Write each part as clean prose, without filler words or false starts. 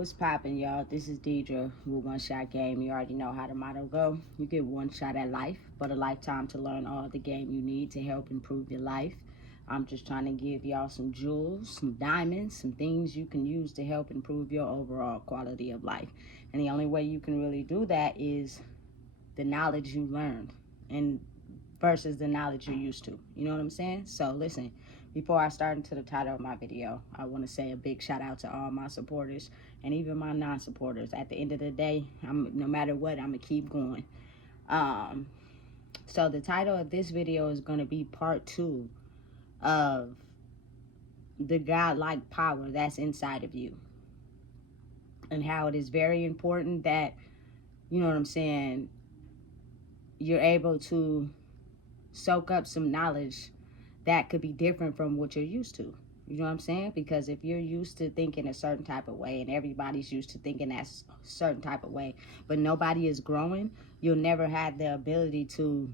What's poppin', y'all? This is Deidre with One Shot Game. You already know how the motto go. You get one shot at life, but a lifetime to learn all the game you need to help improve your life. I'm just trying to give y'all some jewels, some diamonds, some things you can use to help improve your overall quality of life. And the only way you can really do that is the knowledge you learned and versus the knowledge you're used to. You know what I'm saying? So listen, before I start into the title of my video, I want to say a big shout out to all my supporters and even my non-supporters. At the end of the day, no matter what, I'm gonna keep going. So the title of this video is going to be part 2 of the godlike power that's inside of you, and how it is very important that, you know what I'm saying, you're able to soak up some knowledge that could be different from what you're used to. You know what I'm saying? Because if you're used to thinking a certain type of way and everybody's used to thinking that certain type of way, but nobody is growing, you'll never have the ability to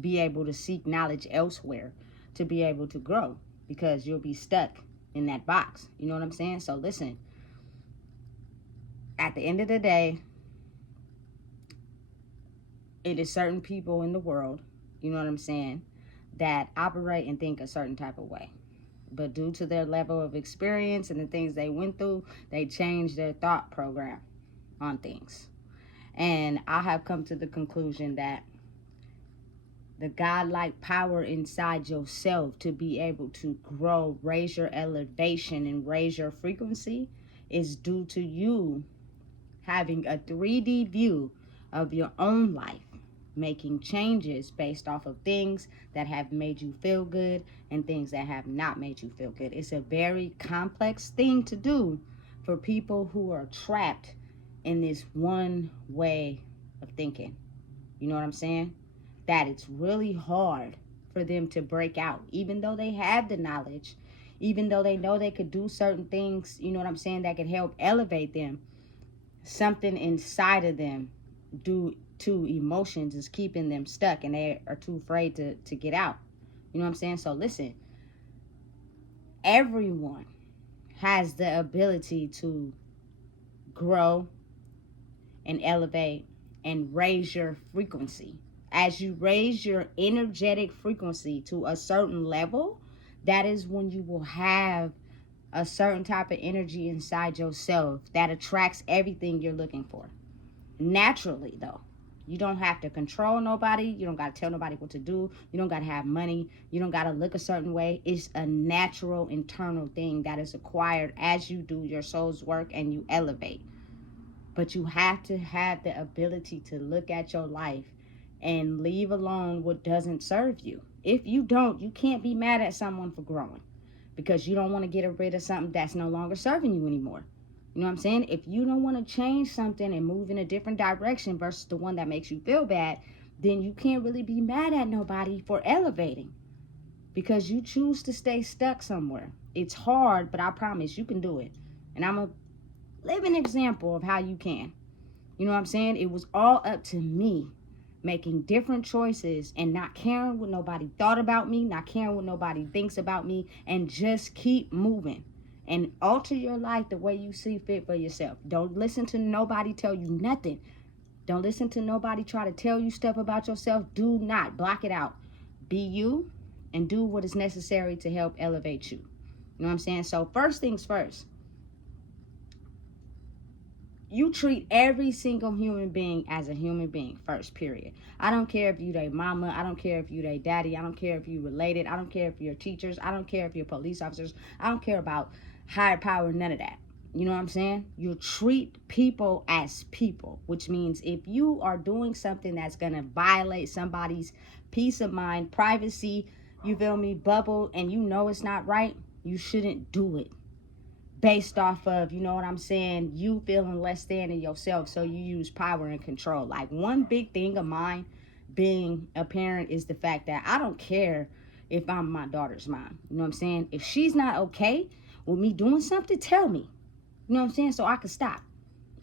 be able to seek knowledge elsewhere to be able to grow, because you'll be stuck in that box. You know what I'm saying? So listen, at the end of the day, it is certain people in the world, you know what I'm saying, that operate and think a certain type of way. But due to their level of experience and the things they went through, they changed their thought program on things. And I have come to the conclusion that the godlike power inside yourself to be able to grow, raise your elevation, and raise your frequency is due to you having a 3D view of your own life, making changes based off of things that have made you feel good and things that have not made you feel good. It's a very complex thing to do for people who are trapped in this one way of thinking. You know what I'm saying? That it's really hard for them to break out, even though they have the knowledge, even though they know they could do certain things, you know what I'm saying, that could help elevate them. Something inside of them, due to emotions, is keeping them stuck, and they are too afraid to get out. You know what I'm saying? So listen, everyone has the ability to grow and elevate and raise your frequency. As you raise your energetic frequency to a certain level, that is when you will have a certain type of energy inside yourself that attracts everything you're looking for. Naturally, though, you don't have to control nobody. You don't got to tell nobody what to do. You don't got to have money. You don't got to look a certain way. It's a natural internal thing that is acquired as you do your soul's work and you elevate. But you have to have the ability to look at your life and leave alone what doesn't serve you. If you don't, you can't be mad at someone for growing, because you don't want to get rid of something that's no longer serving you anymore. You know what I'm saying? If you don't want to change something and move in a different direction versus the one that makes you feel bad, then you can't really be mad at nobody for elevating, because you choose to stay stuck somewhere. It's hard, but I promise you can do it. And I'm a living example of how you can. You know what I'm saying? It was all up to me making different choices and not caring what nobody thought about me, not caring what nobody thinks about me, and just keep moving and alter your life the way you see fit for yourself. Don't listen to nobody tell you nothing. Don't listen to nobody try to tell you stuff about yourself. Do not block it out. Be you and do what is necessary to help elevate you. You know what I'm saying? So first things first, you treat every single human being as a human being first, period. I don't care if you their mama. I don't care if you their daddy. I don't care if you related. I don't care if you're teachers. I don't care if you're police officers. I don't care about higher power, none of that. You know what I'm saying? You treat people as people, which means if you are doing something that's going to violate somebody's peace of mind, privacy, you feel me, bubble, and you know it's not right, you shouldn't do it. Based off of, you know what I'm saying, you feeling less than in yourself, so you use power and control. Like, one big thing of mine being a parent is the fact that I don't care if I'm my daughter's mom. You know what I'm saying? If she's not okay with me doing something, tell me. You know what I'm saying? So I can stop.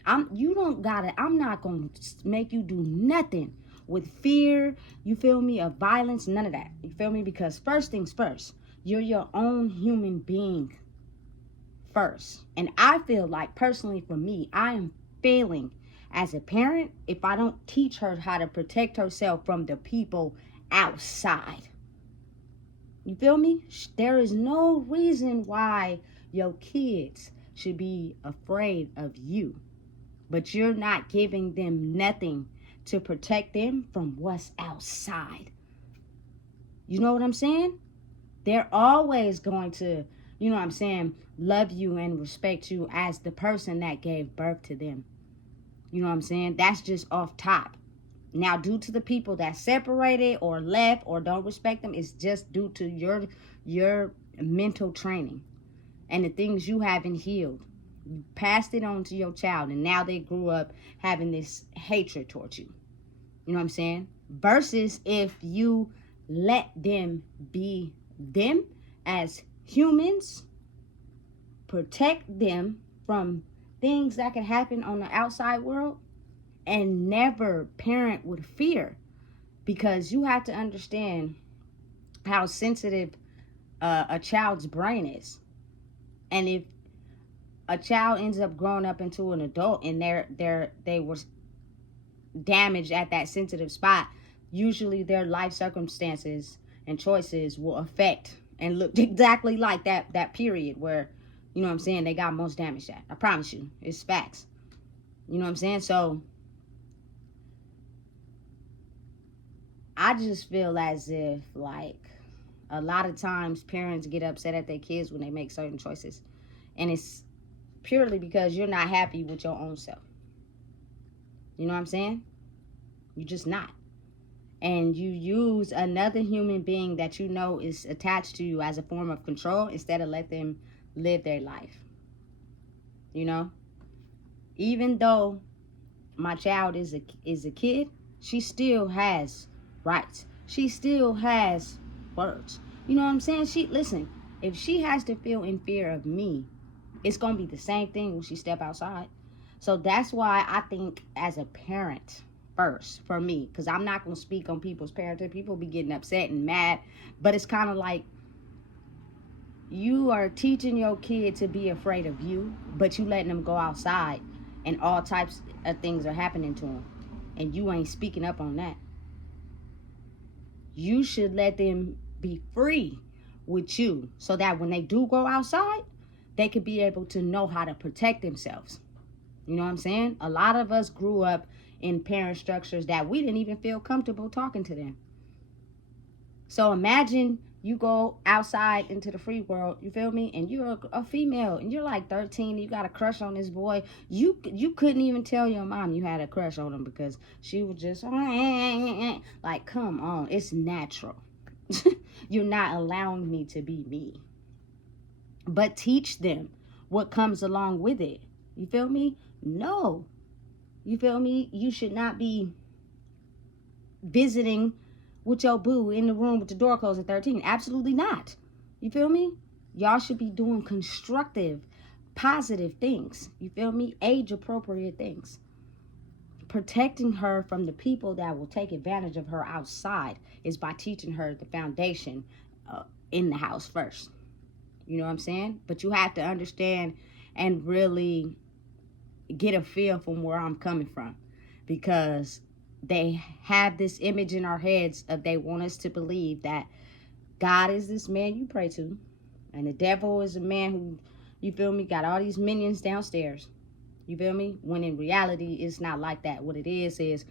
I'm not gonna make you do nothing with fear, you feel me, of violence, none of that. You feel me? Because first things first, you're your own human being first. And I feel like, personally for me, I am failing as a parent if I don't teach her how to protect herself from the people outside. You feel me? There is no reason why your kids should be afraid of you, but you're not giving them nothing to protect them from what's outside. You know what I'm saying? They're always going to, you know what I'm saying, love you and respect you as the person that gave birth to them. You know what I'm saying? That's just off top. Now, due to the people that separated or left or don't respect them, it's just due to your mental training and the things you haven't healed. You passed it on to your child, and now they grew up having this hatred towards you. You know what I'm saying? Versus if you let them be them as humans, protect them from things that can happen on the outside world, and never parent with fear, because you have to understand how sensitive a child's brain is. And if a child ends up growing up into an adult and they were damaged at that sensitive spot, usually their life circumstances and choices will affect and look exactly like that period where, you know what I'm saying, they got most damaged at. I promise you, it's facts. You know what I'm saying? So I just feel as if, like, a lot of times parents get upset at their kids when they make certain choices. And it's purely because you're not happy with your own self. You know what I'm saying? You're just not. And you use another human being that you know is attached to you as a form of control instead of let them live their life. You know? Even though my child is a kid, she still has rights. She still has words. You know what I'm saying? Listen, if she has to feel in fear of me, it's going to be the same thing when she step outside. So that's why I think as a parent first, for me, because I'm not going to speak on people's parenting. People be getting upset and mad, but it's kind of like you are teaching your kid to be afraid of you, but you letting them go outside and all types of things are happening to them, and you ain't speaking up on that. You should let them be free with you so that when they do go outside, they could be able to know how to protect themselves. You know what I'm saying? A lot of us grew up in parent structures that we didn't even feel comfortable talking to them. So imagine you go outside into the free world, you feel me? And you're a female and you're like 13 and you got a crush on this boy. You couldn't even tell your mom you had a crush on him because she was just like, come on, it's natural. You're not allowing me to be me. But teach them what comes along with it. You feel me? No. You feel me? You should not be visiting with your boo in the room with the door closed at 13. Absolutely not. You feel me? Y'all should be doing constructive, positive things. You feel me? Age-appropriate things. Protecting her from the people that will take advantage of her outside is by teaching her the foundation in the house first. You know what I'm saying? But you have to understand and really get a feel from where I'm coming from, because they have this image in our heads of they want us to believe that God is this man you pray to, and the devil is a man who, you feel me, got all these minions downstairs. You feel me? When in reality, it's not like that. What it is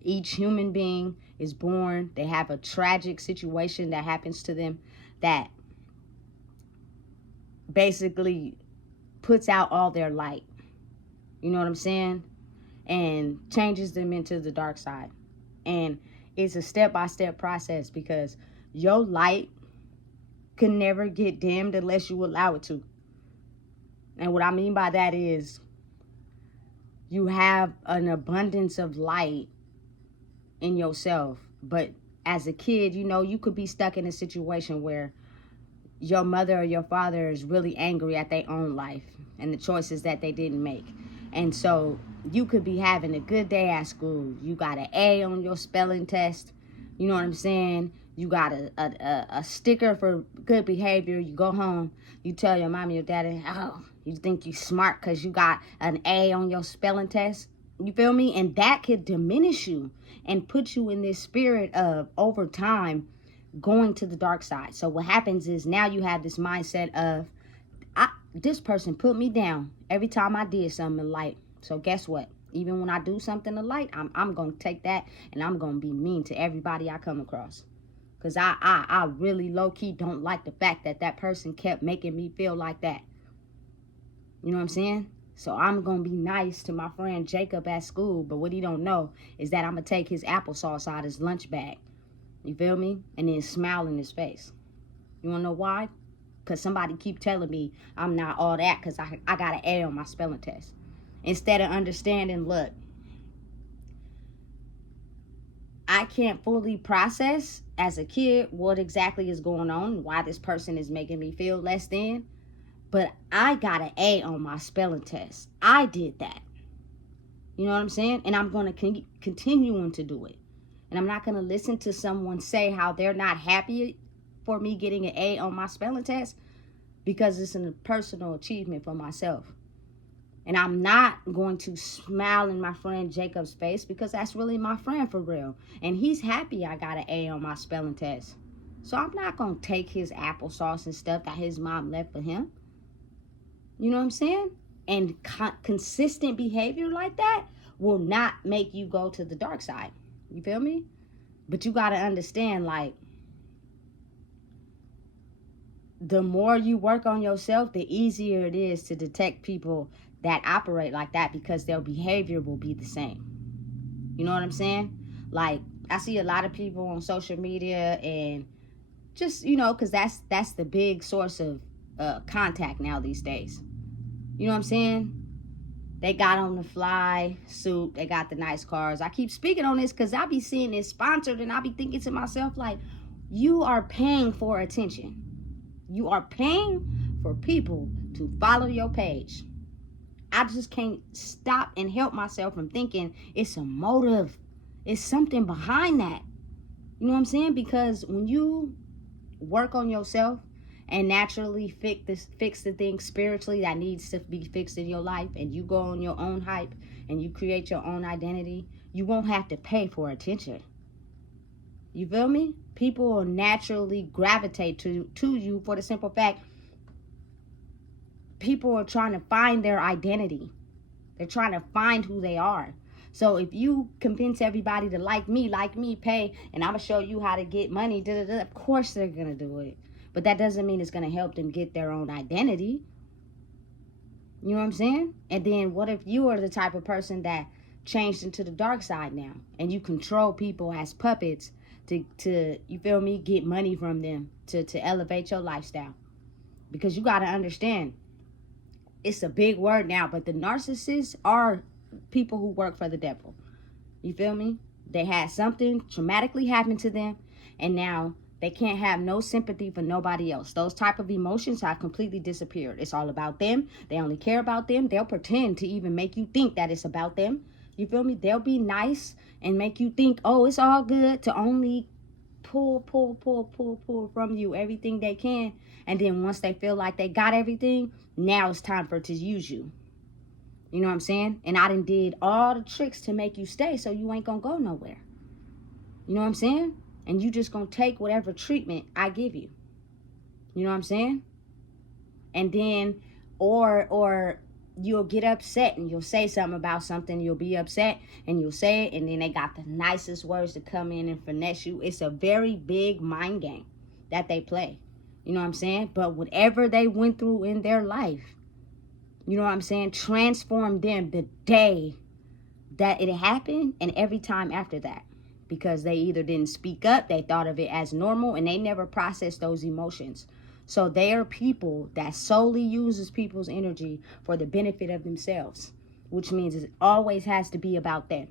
each human being is born. They have a tragic situation that happens to them that basically puts out all their light. You know what I'm saying? And changes them into the dark side. And it's a step-by-step process, because your light can never get dimmed unless you allow it to. And what I mean by that is you have an abundance of light in yourself. But as a kid, you know, you could be stuck in a situation where your mother or your father is really angry at their own life and the choices that they didn't make. And so you could be having a good day at school. You got an A on your spelling test. You know what I'm saying? You got a sticker for good behavior. You go home, you tell your mommy or daddy, oh, you think you smart because you got an A on your spelling test. You feel me? And that could diminish you and put you in this spirit of, over time, going to the dark side. So what happens is now you have this mindset of, this person put me down every time I did something in light. So guess what? Even when I do something in light, I'm going to take that and I'm going to be mean to everybody I come across. Because I really low-key don't like the fact that that person kept making me feel like that. You know what I'm saying? So I'm going to be nice to my friend Jacob at school. But what he don't know is that I'm going to take his applesauce out of his lunch bag. You feel me? And then smile in his face. You want to know why? Because somebody keep telling me I'm not all that because I got an A on my spelling test. Instead of understanding, look, I can't fully process as a kid what exactly is going on, why this person is making me feel less than. But I got an A on my spelling test. I did that. You know what I'm saying? And I'm going to continue to do it. And I'm not going to listen to someone say how they're not happy for me getting an A on my spelling test, because it's a personal achievement for myself. And I'm not going to smile in my friend Jacob's face because that's really my friend for real. And he's happy I got an A on my spelling test. So I'm not going to take his applesauce and stuff that his mom left for him. You know what I'm saying? And consistent behavior like that will not make you go to the dark side. You feel me? But you got to understand, like, the more you work on yourself, the easier it is to detect people that operate like that, because their behavior will be the same. You know what I'm saying? Like, I see a lot of people on social media, and just, you know, because that's the big source of contact now these days. You know what I'm saying? They got on the fly suit. They got the nice cars. I keep speaking on this because I be seeing it sponsored, and I be thinking to myself, like, you are paying for attention. You are paying for people to follow your page. I just can't stop and help myself from thinking it's a motive. It's something behind that. You know what I'm saying? Because when you work on yourself and naturally fix the things spiritually that needs to be fixed in your life, and you go on your own hype and you create your own identity, you won't have to pay for attention. You feel me? People will naturally gravitate to you for the simple fact people are trying to find their identity. They're trying to find who they are. So if you convince everybody to like me, pay, and I'm going to show you how to get money, of course they're going to do it. But that doesn't mean it's going to help them get their own identity. You know what I'm saying? And then what if you are the type of person that changed into the dark side now, and you control people as puppets to you feel me, get money from them to elevate your lifestyle? Because you got to understand, it's a big word now, but the narcissists are people who work for the devil. You feel me? They had something traumatically happen to them, and now they can't have no sympathy for nobody else. Those type of emotions have completely disappeared. It's all about them. They only care about them. They'll pretend to even make you think that it's about them. You feel me? They'll be nice and make you think, oh, it's all good, to only pull from you everything they can. And then once they feel like they got everything, now it's time for to use you. You know what I'm saying? And I done did all the tricks to make you stay, so you ain't gonna go nowhere. You know what I'm saying? And you just gonna take whatever treatment I give you. You know what I'm saying? And then, or you'll get upset and you'll say something about something, you'll be upset and you'll say it, and then they got the nicest words to come in and finesse you. It's a very big mind game that they play. You know what I'm saying? But whatever they went through in their life, you know what I'm saying, transformed them the day that it happened and every time after that. Because they either didn't speak up, they thought of it as normal, and they never processed those emotions. So they are people that solely uses people's energy for the benefit of themselves, which means it always has to be about them.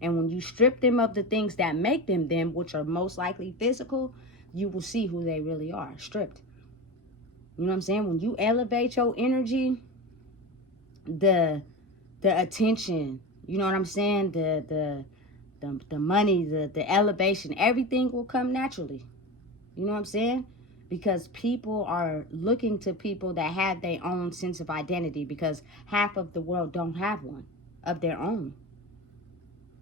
And when you strip them of the things that make them them, which are most likely physical, you will see who they really are, stripped. You know what I'm saying? When you elevate your energy, the attention, you know what I'm saying? The money, the elevation, everything will come naturally. You know what I'm saying? Because people are looking to people that have their own sense of identity, because half of the world don't have one of their own.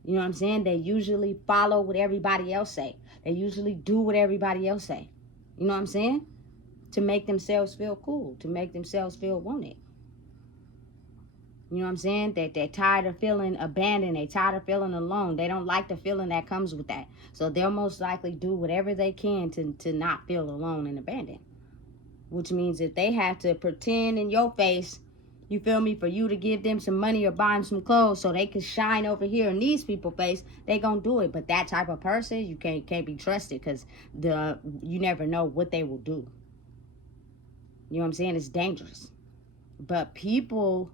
You know what I'm saying? They usually follow what everybody else say. They usually do what everybody else say. You know what I'm saying? To make themselves feel cool, to make themselves feel wanted. You know what I'm saying? That they're tired of feeling abandoned. They're tired of feeling alone. They don't like the feeling that comes with that. So they'll most likely do whatever they can to not feel alone and abandoned. Which means if they have to pretend in your face, you feel me, for you to give them some money or buy them some clothes so they can shine over here in these people's face, they gonna do it. But that type of person, you can't be trusted, because you never know what they will do. You know what I'm saying? It's dangerous. But people,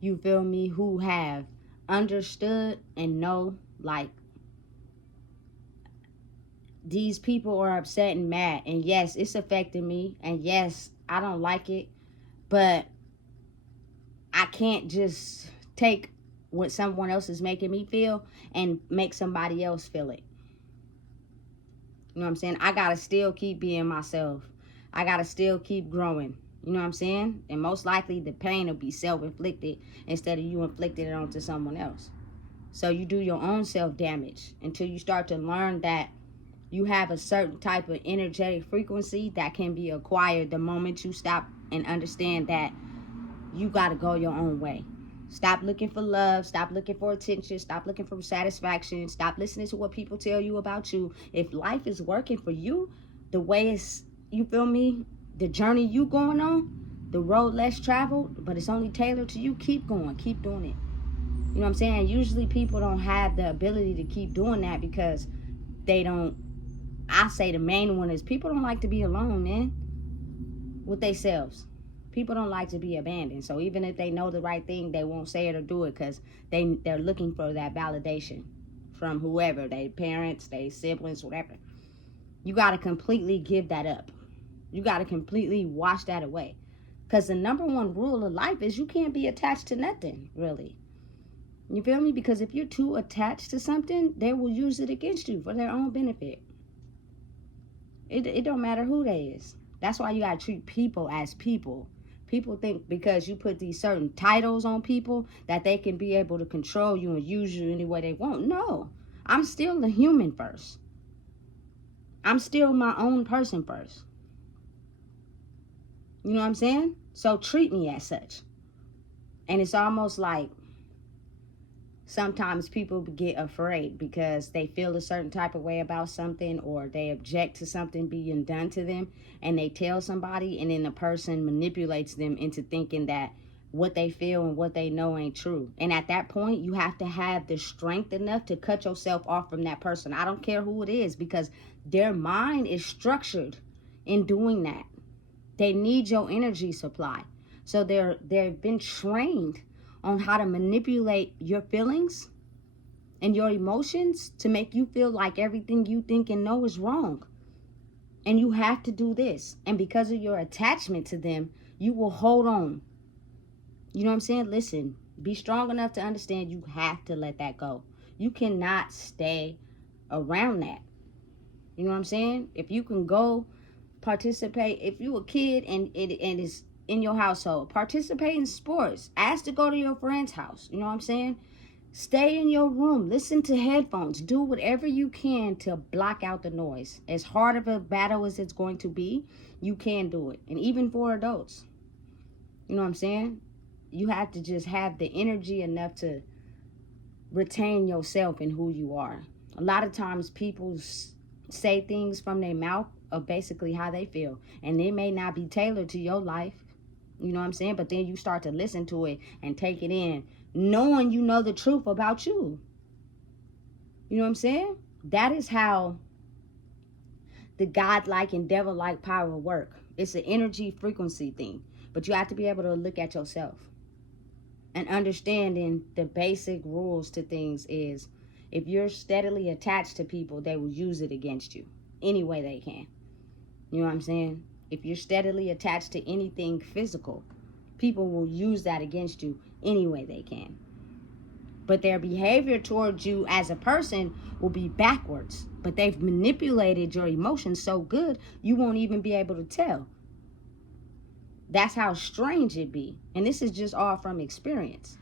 you feel me, who have understood and know, like, these people are upset and mad, and yes, it's affecting me, and yes, I don't like it, but I can't just take what someone else is making me feel and make somebody else feel it. You know what I'm saying? I gotta still keep being myself. I gotta still keep growing. You know what I'm saying? And most likely the pain will be self-inflicted instead of you inflicting it onto someone else. So you do your own self-damage until you start to learn that you have a certain type of energetic frequency that can be acquired the moment you stop and understand that you gotta go your own way. Stop looking for love. Stop looking for attention. Stop looking for satisfaction. Stop listening to what people tell you about you. If life is working for you, the way it's, you feel me, the journey you going on, the road less traveled, but it's only tailored to you, keep going. Keep doing it. You know what I'm saying? Usually people don't have the ability to keep doing that because they don't, I say the main one is people don't like to be alone, man, with themselves. People don't like to be abandoned. So even if they know the right thing, they won't say it or do it because they're looking for that validation from whoever, their parents, their siblings, whatever. You got to completely give that up. You got to completely wash that away. Because the number one rule of life is you can't be attached to nothing, really. You feel me? Because if you're too attached to something, they will use it against you for their own benefit. It don't matter who they is. That's why you got to treat people as people. People think because you put these certain titles on people that they can be able to control you and use you any way they want. No, I'm still a human first. I'm still my own person first. You know what I'm saying? So treat me as such. And it's almost like sometimes people get afraid because they feel a certain type of way about something, or they object to something being done to them, and they tell somebody, and then the person manipulates them into thinking that what they feel and what they know ain't true. And at that point, you have to have the strength enough to cut yourself off from that person. I don't care who it is, because their mind is structured in doing that. They need your energy supply. So they've been trained on how to manipulate your feelings and your emotions to make you feel like everything you think and know is wrong. And you have to do this. And because of your attachment to them, you will hold on. You know what I'm saying? Listen, be strong enough to understand you have to let that go. You cannot stay around that. You know what I'm saying? If you can go participate, if you a kid and it's in your household, participate in sports. Ask to go to your friend's house. You know what I'm saying? Stay in your room. Listen to headphones. Do whatever you can to block out the noise. As hard of a battle as it's going to be, you can do it. And even for adults, you know what I'm saying? You have to just have the energy enough to retain yourself and who you are. A lot of times people say things from their mouth of basically how they feel, and it may not be tailored to your life. You know what I'm saying? But then you start to listen to it and take it in, knowing you know the truth about you. You know what I'm saying? That is how the godlike and devil-like power work. It's an energy frequency thing. But you have to be able to look at yourself. And understanding the basic rules to things is, if you're steadily attached to people, they will use it against you any way they can. You know what I'm saying? If you're steadily attached to anything physical, people will use that against you any way they can. But their behavior towards you as a person will be backwards. But they've manipulated your emotions so good, you won't even be able to tell. That's how strange it be. And this is just all from experience.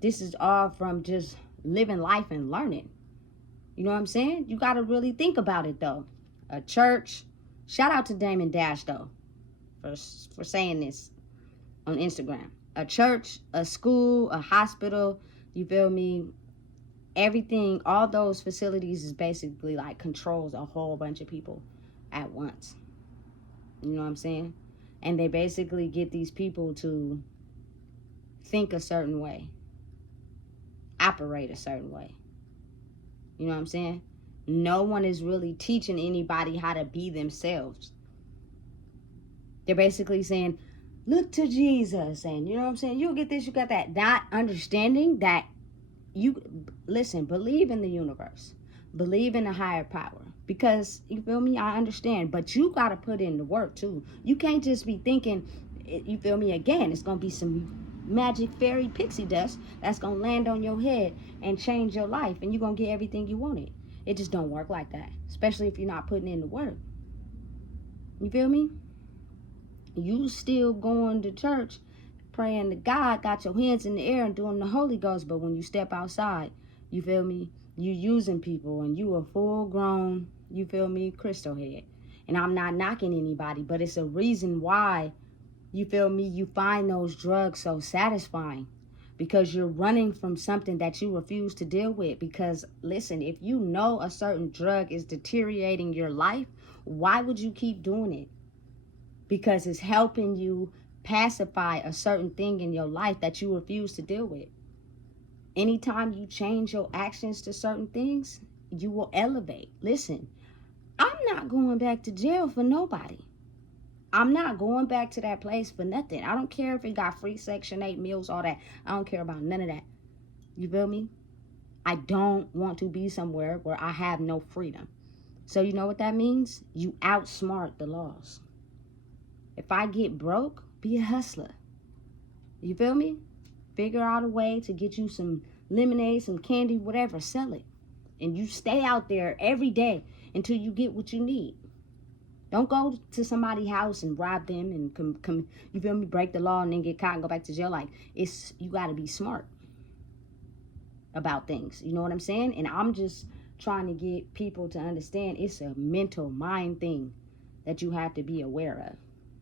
This is all from just living life and learning. You know what I'm saying? You got to really think about it, though. A church. Shout out to Damon Dash, though, for saying this on Instagram. A church, a school, a hospital, you feel me? Everything, all those facilities is basically like controls a whole bunch of people at once. You know what I'm saying? And they basically get these people to think a certain way, operate a certain way. You know what I'm saying? No one is really teaching anybody how to be themselves. They're basically saying, look to Jesus, and you know what I'm saying? You'll get this, you got that. Not understanding that you, listen, believe in the universe. Believe in a higher power. Because, you feel me? I understand. But you got to put in the work, too. You can't just be thinking, you feel me? Again, it's going to be some magic fairy pixie dust that's going to land on your head and change your life. And you're going to get everything you wanted. It just don't work like that. Especially if you're not putting in the work. You feel me? You still going to church, praying to God, got your hands in the air and doing the Holy Ghost. But when you step outside, you feel me? You using people and you a full grown, you feel me, crystal head. And I'm not knocking anybody, but it's a reason why, you feel me, you find those drugs so satisfying. Because you're running from something that you refuse to deal with. Because, listen, if you know a certain drug is deteriorating your life, why would you keep doing it? Because it's helping you pacify a certain thing in your life that you refuse to deal with. Anytime you change your actions to certain things, you will elevate. Listen, I'm not going back to jail for nobody. I'm not going back to that place for nothing. I don't care if it got free Section 8 meals, all that. I don't care about none of that. You feel me? I don't want to be somewhere where I have no freedom. So you know what that means? You outsmart the laws. If I get broke, be a hustler. You feel me? Figure out a way to get you some lemonade, some candy, whatever, sell it. And you stay out there every day until you get what you need. Don't go to somebody's house and rob them and come, you feel me, break the law and then get caught and go back to jail. Like, you got to be smart about things. You know what I'm saying? And I'm just trying to get people to understand it's a mental mind thing that you have to be aware of.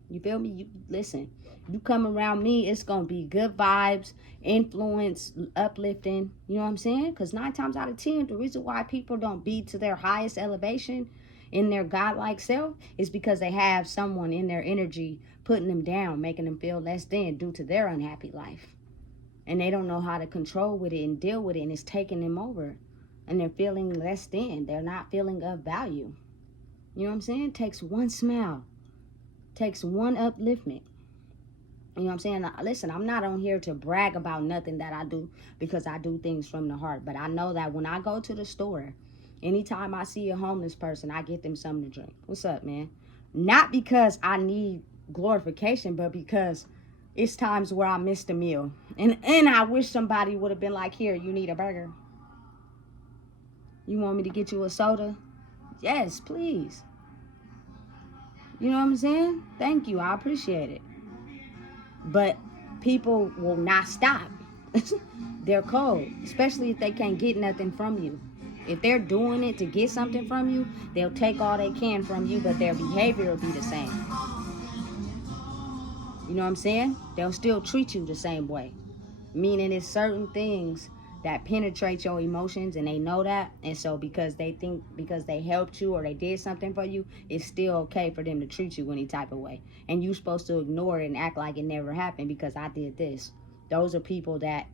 You feel me? You listen, you come around me, it's going to be good vibes, influence, uplifting. You know what I'm saying? Because 9 times out of 10, the reason why people don't be to their highest elevation in their godlike self is because they have someone in their energy putting them down, making them feel less than due to their unhappy life. And they don't know how to control with it and deal with it, and it's taking them over. And they're feeling less than. They're not feeling of value. You know what I'm saying? It takes one smile. Takes one upliftment. You know what I'm saying? Listen, I'm not on here to brag about nothing that I do because I do things from the heart. But I know that when I go to the store, anytime I see a homeless person, I get them something to drink. What's up, man? Not because I need glorification, but because it's times where I missed a meal. And I wish somebody would have been like, here, you need a burger. You want me to get you a soda? Yes, please. You know what I'm saying? Thank you. I appreciate it. But people will not stop. They're cold, especially if they can't get nothing from you. If they're doing it to get something from you, they'll take all they can from you, but their behavior will be the same. You know what I'm saying? They'll still treat you the same way. Meaning it's certain things that penetrate your emotions and they know that, and so because they think because they helped you or they did something for you, it's still okay for them to treat you any type of way, and you're supposed to ignore it and act like it never happened because I did this. Those are people that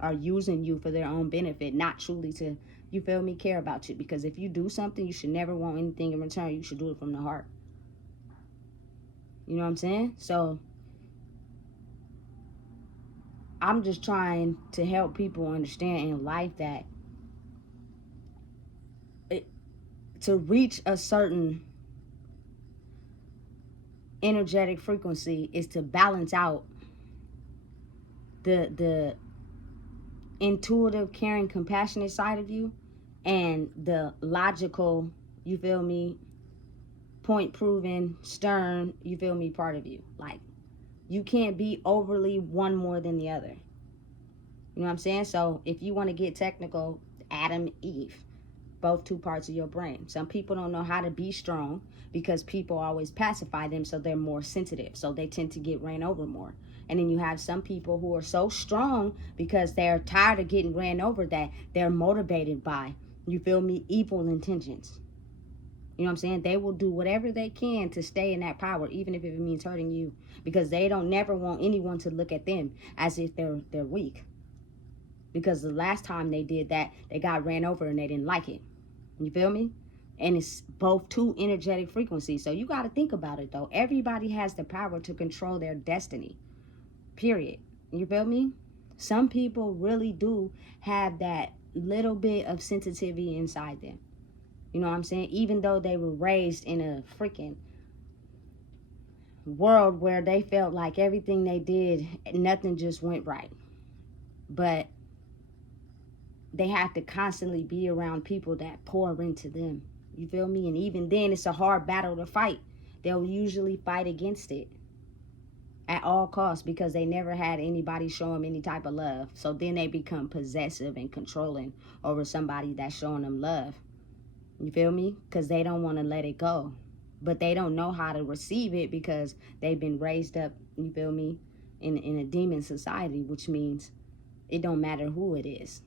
are using you for their own benefit, not truly to, you feel me, care about you. Because if you do something, you should never want anything in return. You should do it from the heart. You know what I'm saying? So I'm just trying to help people understand in life that to reach a certain energetic frequency is to balance out the intuitive, caring, compassionate side of you, and the logical, you feel me, point proven, stern, you feel me, part of you. Like, you can't be overly one more than the other. You know what I'm saying? So if you want to get technical, Adam, Eve, both two parts of your brain. Some people don't know how to be strong because people always pacify them, so they're more sensitive. So they tend to get ran over more. And then you have some people who are so strong because they're tired of getting ran over that they're motivated by, you feel me, evil intentions. You know what I'm saying? They will do whatever they can to stay in that power, even if it means hurting you, because they don't never want anyone to look at them as if they're weak. Because the last time they did that, they got ran over and they didn't like it. You feel me? And it's both two energetic frequencies. So you got to think about it, though. Everybody has the power to control their destiny. Period. You feel me? Some people really do have that little bit of sensitivity inside them. You know what I'm saying? Even though they were raised in a freaking world where they felt like everything they did, nothing just went right. But they have to constantly be around people that pour into them. You feel me? And even then, it's a hard battle to fight. They'll usually fight against it at all costs because they never had anybody show them any type of love. So then they become possessive and controlling over somebody that's showing them love. You feel me? Because they don't want to let it go. But they don't know how to receive it because they've been raised up, you feel me, in a demon society, which means it don't matter who it is.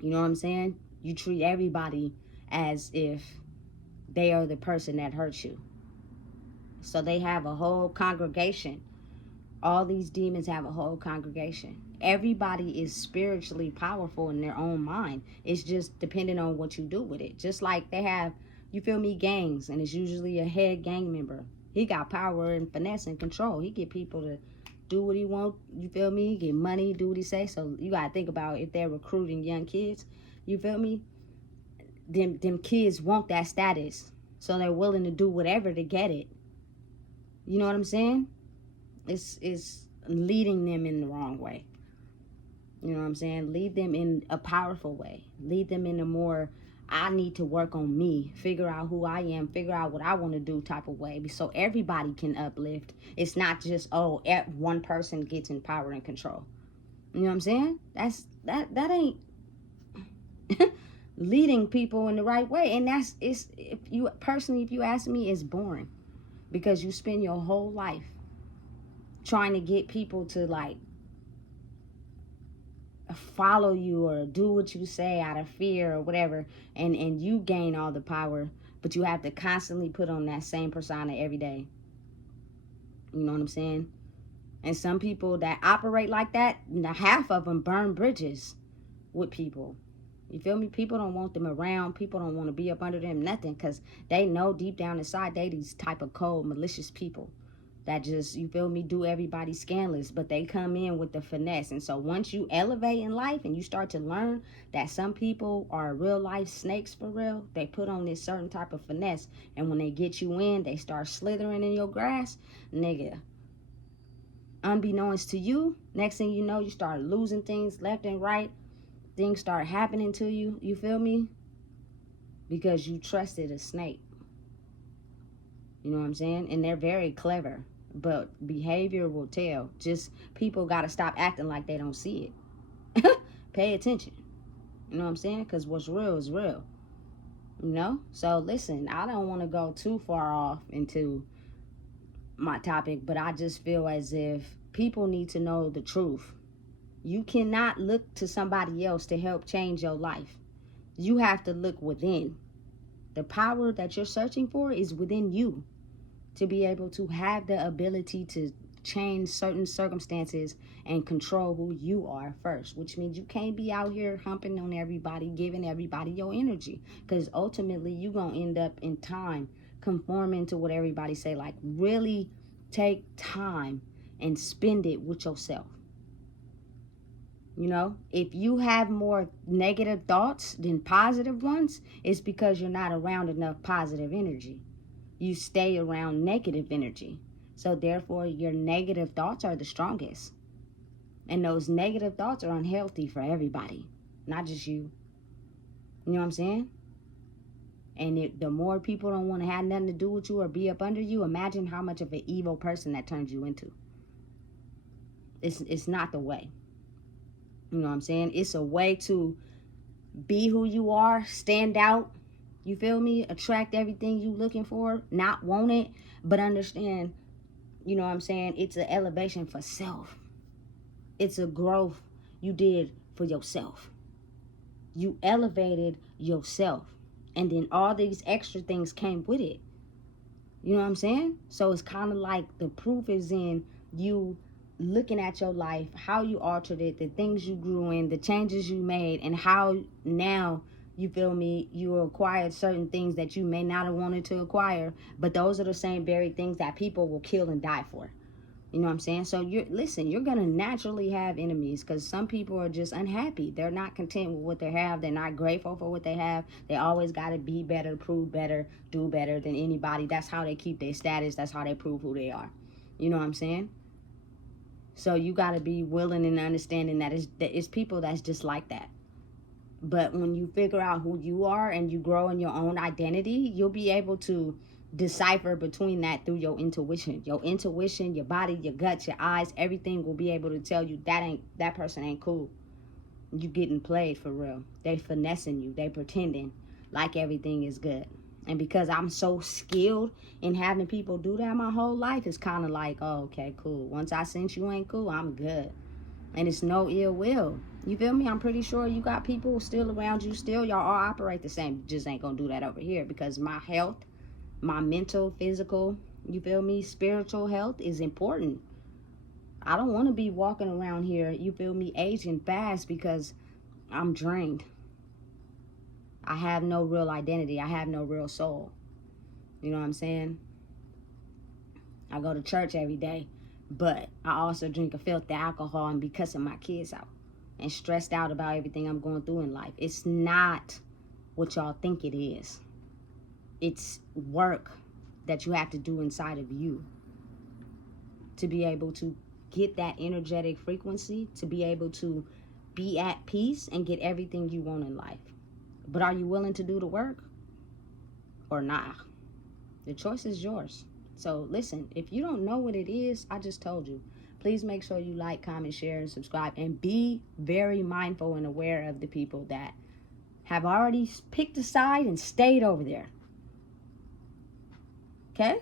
You know what I'm saying? You treat everybody as if they are the person that hurt you. So they have a whole congregation. All these demons have a whole congregation. Everybody is spiritually powerful in their own mind. It's just depending on what you do with it. Just like they have, you feel me, gangs, and it's usually a head gang member. He got power and finesse and control. He get people to do what he want, you feel me, get money, do what he say. So you gotta think about if they're recruiting young kids, you feel me, them kids want that status, so they're willing to do whatever to get it. You know what I'm saying? It's leading them in the wrong way. You know what I'm saying? Lead them in a powerful way. Lead them in a more, I need to work on me, figure out who I am, figure out what I want to do type of way, so everybody can uplift. It's not just, one person gets in power and control. You know what I'm saying? That ain't leading people in the right way. And if you ask me, it's boring, because you spend your whole life trying to get people to like follow you or do what you say out of fear or whatever, and you gain all the power, but you have to constantly put on that same persona every day. You know what I'm saying? And some people that operate like that, half of them burn bridges with people. You feel me? People don't want them around. People don't want to be up under them, nothing, because they know deep down inside they these type of cold, malicious people that just, you feel me, do everybody scandalous, but they come in with the finesse. And so once you elevate in life and you start to learn that some people are real life snakes for real, they put on this certain type of finesse, and when they get you in, they start slithering in your grass, nigga. Unbeknownst to you, next thing you know, you start losing things left and right. Things start happening to you, you feel me? Because you trusted a snake. You know what I'm saying? And they're very clever, but behavior will tell. Just people got to stop acting like they don't see it. Pay attention. You know what I'm saying? Because what's real is real. You know? So listen, I don't want to go too far off into my topic, but I just feel as if people need to know the truth. You cannot look to somebody else to help change your life. You have to look within. The power that you're searching for is within you, to be able to have the ability to change certain circumstances and control who you are first, which means you can't be out here humping on everybody, giving everybody your energy, because ultimately you're going to end up in time conforming to what everybody say. Like, really take time and spend it with yourself. You know, if you have more negative thoughts than positive ones, it's because you're not around enough positive energy. You stay around negative energy. So therefore, your negative thoughts are the strongest. And those negative thoughts are unhealthy for everybody, not just you. You know what I'm saying? And the more people don't want to have nothing to do with you or be up under you, imagine how much of an evil person that turns you into. It's not the way. You know what I'm saying? It's a way to be who you are, stand out, you feel me? Attract everything you looking for, not want it, but understand, you know what I'm saying? It's an elevation for self. It's a growth you did for yourself. You elevated yourself. And then all these extra things came with it. You know what I'm saying? So it's kind of like the proof is in you looking at your life, how you altered it, the things you grew in, the changes you made, and how now, you feel me, you acquired certain things that you may not have wanted to acquire, but those are the same very things that people will kill and die for. You know what I'm saying? So you're gonna naturally have enemies, because some people are just unhappy. They're not content with what they have. They're not grateful for what they have. They always gotta be better, prove better, do better than anybody. That's how they keep their status. That's how they prove who they are. You know what I'm saying? So you gotta be willing and understanding that it's people that's just like that. But when you figure out who you are and you grow in your own identity, you'll be able to decipher between that through your intuition. Your intuition, your body, your gut, your eyes, everything will be able to tell you that person ain't cool. You getting played for real. They finessing you. They pretending like everything is good. And because I'm so skilled in having people do that my whole life, it's kind of like, oh, okay, cool. Once I sense you ain't cool, I'm good. And it's no ill will. You feel me? I'm pretty sure you got people still around you still. Y'all all operate the same. Just ain't gonna do that over here, because my health, my mental, physical, you feel me, spiritual health is important. I don't want to be walking around here, you feel me, aging fast because I'm drained. I have no real identity. I have no real soul. You know what I'm saying? I go to church every day, but I also drink a filthy alcohol and be cussing my kids out and stressed out about everything I'm going through in life. It's not what y'all think it is. It's work that you have to do inside of you to be able to get that energetic frequency, to be able to be at peace and get everything you want in life. But are you willing to do the work or not? The choice is yours. So listen, if you don't know what it is, I just told you. Please make sure you like, comment, share, and subscribe. And be very mindful and aware of the people that have already picked a side and stayed over there. Okay?